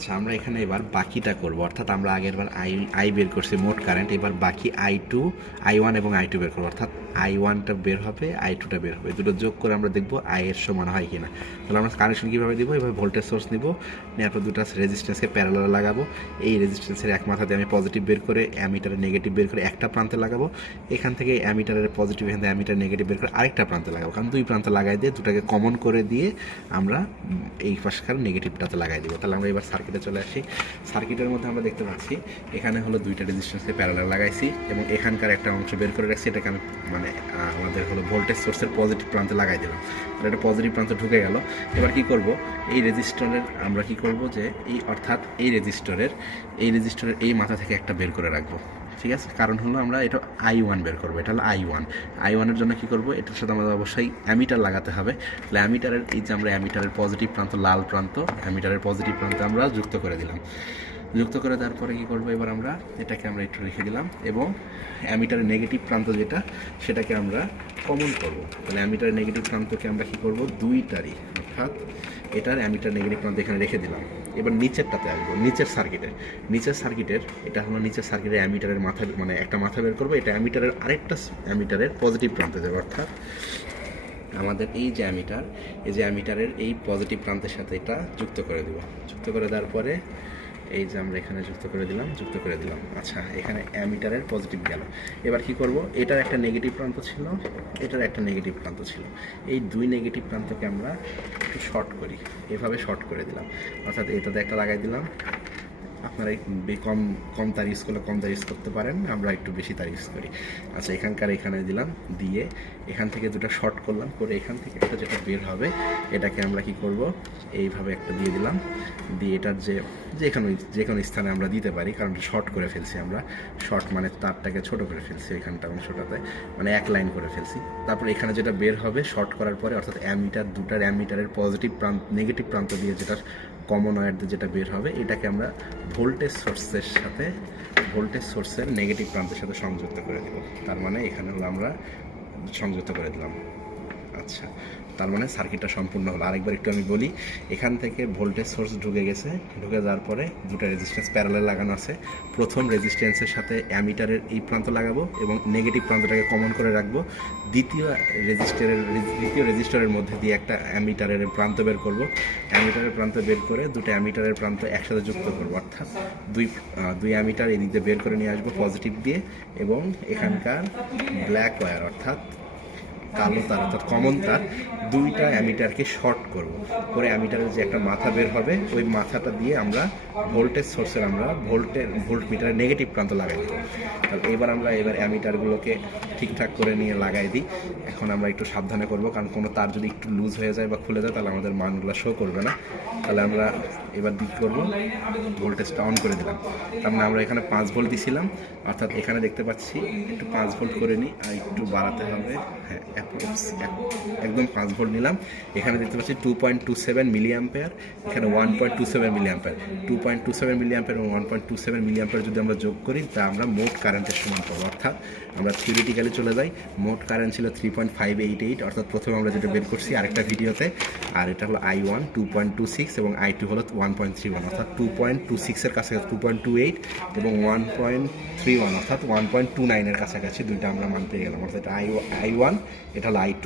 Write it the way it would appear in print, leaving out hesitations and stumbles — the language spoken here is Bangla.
আচ্ছা, আমরা এখানে এবার বাকিটা করব, অর্থাৎ আমরা আগেরবার আই বের করছি মোট কারেন্ট, এবার বাকি I1 এবং I2 বের করবো, অর্থাৎ I1টা বের হবে, I2টা বের হবে, দুটো যোগ করে আমরা দেখবো I এর সমান হয় কিনা। তাহলে আমরা কানেকশন কীভাবে দিব, এভাবে ভোল্টেজ সোর্স নিব, নেওয়ার পর দুটো রেজিস্ট্যান্সকে প্যারালাল লাগাবো, এই রেজিস্ট্যান্সের এক মাথাতে আমি পজিটিভ বের করে অ্যামিটারের নেগেটিভ বের করে একটা প্রান্তে লাগাবো, এখান থেকে অ্যামিটারের পজিটিভ, এখান থেকে অ্যামিটার নেগেটিভ বের করে আরেকটা প্রান্তে লাগাবো, কারণ দুই প্রান্তে লাগাই দিয়ে দুটাকে কমন করে দিয়ে আমরা এই পাশকার নেগেটিভটাতে লাগাই দিব। তাহলে আমরা এবার সার্কিটে চলে আসি। সার্কিটের মধ্যে আমরা দেখতে পাচ্ছি এখানে হলো দুইটা রেজিস্ট্যান্সকে প্যারালাল লাগাইছি এবং এখানকার একটা অংশ বের করে রাখছি, এটাকে আমি আমাদের হলো ভোল্টেজ সোর্সের পজিটিভ প্রান্তে লাগাই দিলাম। তাহলে এটা পজিটিভ প্রান্তে ঢুকে গেল। এবার কি করব, এই রেজিস্টরের আমরা কি করব যে অর্থাৎ এই রেজিস্টরের এই মাথা থেকে একটা বের করে রাখবো, ঠিক আছে? কারণ হলো আমরা এটা I1 বের করবো, এটা হলো I1 এর জন্য কি করব, এটার সাথে আমাদের অবশ্যই অ্যামিটার লাগাতে হবে। তাহলে অ্যামিটারের এই যে আমরা অ্যামিটারের পজিটিভ প্রান্ত, লাল প্রান্ত, অ্যামিটারের পজিটিভ প্রান্তে আমরা যুক্ত করে দিলাম। যুক্ত করে দেওয়ার পরে কী করবো, এবার আমরা এটাকে আমরা একটু রেখে দিলাম এবং অ্যামিটারের নেগেটিভ প্রান্ত যেটা সেটাকে আমরা কমন করব। তাহলে অ্যামিটারের নেগেটিভ প্রান্তকে আমরা কী করব, দুইটারই, অর্থাৎ এটার অ্যামিটার নেগেটিভ প্রান্ত এখানে রেখে দিলাম। এবার নিচেরটাতে আসবো, নিচের সার্কিটের এটা হলো নিচের সার্কিটের অ্যামিটারের মাথা, একটা মাথা বের করবো, এটা অ্যামিটারের আরেকটা অ্যামিটারের পজিটিভ প্রান্তে যাবে, অর্থাৎ আমাদের এই যে অ্যামিটারের এই পজিটিভ প্রান্তের সাথে এটা যুক্ত করে দেবো। যুক্ত করে দেওয়ার পরে এই যে আমরা এখানে যুক্ত করে দিলাম। আচ্ছা, এখানে অ্যামিটারের পজিটিভ গেল। এবার কি করব, এটার একটা নেগেটিভ প্রান্ত ছিল, এটার একটা নেগেটিভ প্রান্ত ছিল, এই দুই নেগেটিভ প্রান্তকে আমরা একটু শর্ট করি, এভাবে শর্ট করে দিলাম, অর্থাৎ এটাতে একটা লাগাই দিলাম। আপনারা কম তার ইউজ করলে কম তার ইউজ করতে পারেন, আমরা একটু বেশি তার ইউজ করি। আচ্ছা, এখানে দিলাম, দিয়ে এখান থেকে দুটো শর্ট করলাম, করে এখান থেকে একটা যেটা বের হবে এটাকে আমরা কি করব, এইভাবে একটা দিয়ে দিলাম, দিয়ে এটার যে কোনো স্থানে আমরা দিতে পারি, কারণ শর্ট করে ফেলছি আমরা, শর্ট তারটাকে ছোট করে ফেলছি, এখানটা অংশটাতে এক লাইন করে ফেলছি। তারপর এখানে যেটা বের হবে শর্ট করার পরে, অর্থাৎ দুটার অ্যামিটারের পজিটিভ প্রান্ত নেগেটিভ প্রান্ত দিয়ে যেটা কমন ওয়্যার দিয়ে যেটা বের হবে এটাকে আমরা ভোল্টেজ সোর্সের নেগেটিভ প্রান্তের সাথে সংযুক্ত করে দেব। তার এখানে হলো আমরা সংযুক্ত করে দিলাম। আচ্ছা, তার সার্কিটটা সম্পূর্ণ হলো। আরেকবার একটু আমি বলি, এখান থেকে ভোল্টেজ সোর্স ঢুকে যাওয়ার পরে দুটো রেজিস্ট্যান্স প্যারালাল লাগানো আছে। প্রথম রেজিস্ট্যান্সের সাথে অ্যামিটারের এই প্রান্ত লাগাবো এবং নেগেটিভ প্রান্তটাকে কমন করে রাখবো। দ্বিতীয় রেজিস্টরের মধ্যে দিয়ে একটা অ্যামিটারের প্রান্ত বের করব। অ্যামিটারের প্রান্ত বের করে দুটো অ্যামিটারের প্রান্ত একসাথে যুক্ত করবো, অর্থাৎ দুই অ্যামিটার এদিক দিয়ে বের করে নিয়ে আসবো পজিটিভ দিয়ে, এবং এখানকার ব্ল্যাক ওয়্যার অর্থাৎ কালো তার অর্থাৎ কমন তার দুইটা অ্যামিটারকে শর্ট করে অ্যামিটারের যে একটা মাথা বের হবে ওই মাথাটা দিয়ে আমরা ভোল্টেজ সোর্সের ভোল্ট মিটারের নেগেটিভ প্রান্ত লাগাই দিই। তাহলে এবার অ্যামিটারগুলোকে ঠিকঠাক করে নিয়ে লাগাই দিই। এখন আমরা একটু সাবধানে করব, কারণ কোনো তার যদি একটু লুজ হয়ে যায় বা খুলে যায় তাহলে আমাদের মানগুলো শো করবে না। তাহলে আমরা এবার দিক করবো, ভোল্টেজটা অন করে দিলাম। তার আমরা এখানে 5 ভোল্ট দিছিলাম, অর্থাৎ এখানে দেখতে পাচ্ছি একটু 5 ভোল্ট করে নিই, আর একটু বাড়াতে হবে, হ্যাঁ একদম 5 ভোল্ট নিলাম। এখানে দেখতে পাচ্ছি 2.27 মিলি অ্যাম্পিয়ার, এখানে 1.27 মিলি অ্যাম্পিয়ার। 2.27 মিলি অ্যাম্পিয়ার এবং 1.27 মিলি অ্যাম্পিয়ার যদি আমরা যোগ করি তা আমরা মোট কারেন্টের সমান পাবো। অর্থাৎ আমরা থিওরিটিক্যালি চলে যাই, মোট কারেন্ট ছিল 3.588, অর্থাৎ প্রথমে আমরা যেটা বের করছি আরেকটা ভিডিওতে, আর এটা হলো I1 2.26 এবং I2 হলো 1.31, অর্থাৎ 2.26 এর কাছাকাছি 2.28 এবং 1.31 অর্থাৎ 1.29 এর কাছাকাছি দুইটা আমরা মান পেয়ে গেলাম। অর্থাৎ I1 এটা হলো I2।